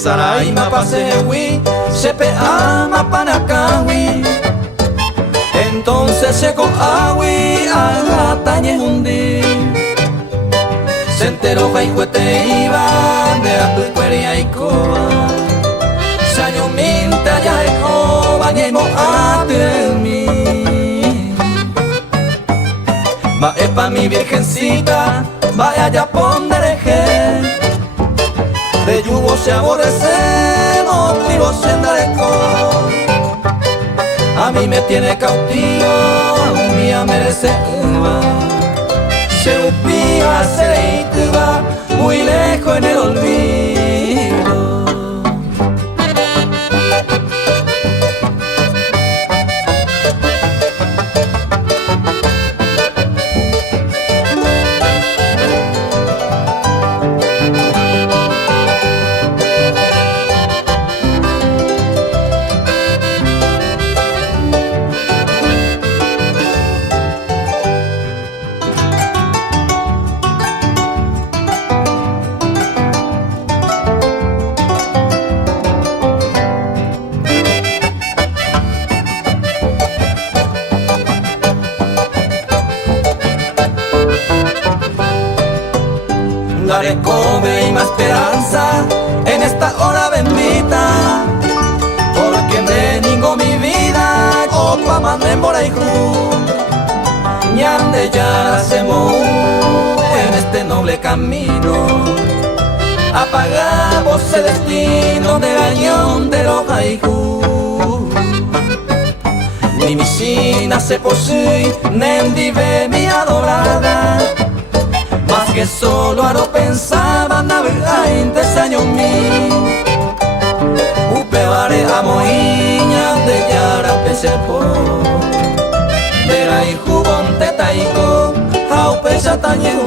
sarai mapasewi, sepe ama panakawi. Entonces llegó awi a tañehundi. Se enteró jaihuete iba de apuicueria y coa. Saño minta ya ejo bañemo a mí. Va epa mi virgencita, vaya ya pondereje. De yugo se aborrece, motivo se andareco. A mí me tiene cautivo, un día merece uva. Se upía, se leitva, muy lejos en el olvido. Daré cobre y más esperanza en esta hora bendita, porque bendigo mi vida, opa manden por ahí ñande ya hacemos en este noble camino. Apagamos el destino de gañón de los haiku. Ni mi sina se posee, nendi ve mi adorada. Más que solo a no pensaba navegar en 3 años mí. Upevare a moiña de yara pese po. De la hijo bonte taiko, hau pesa tañeu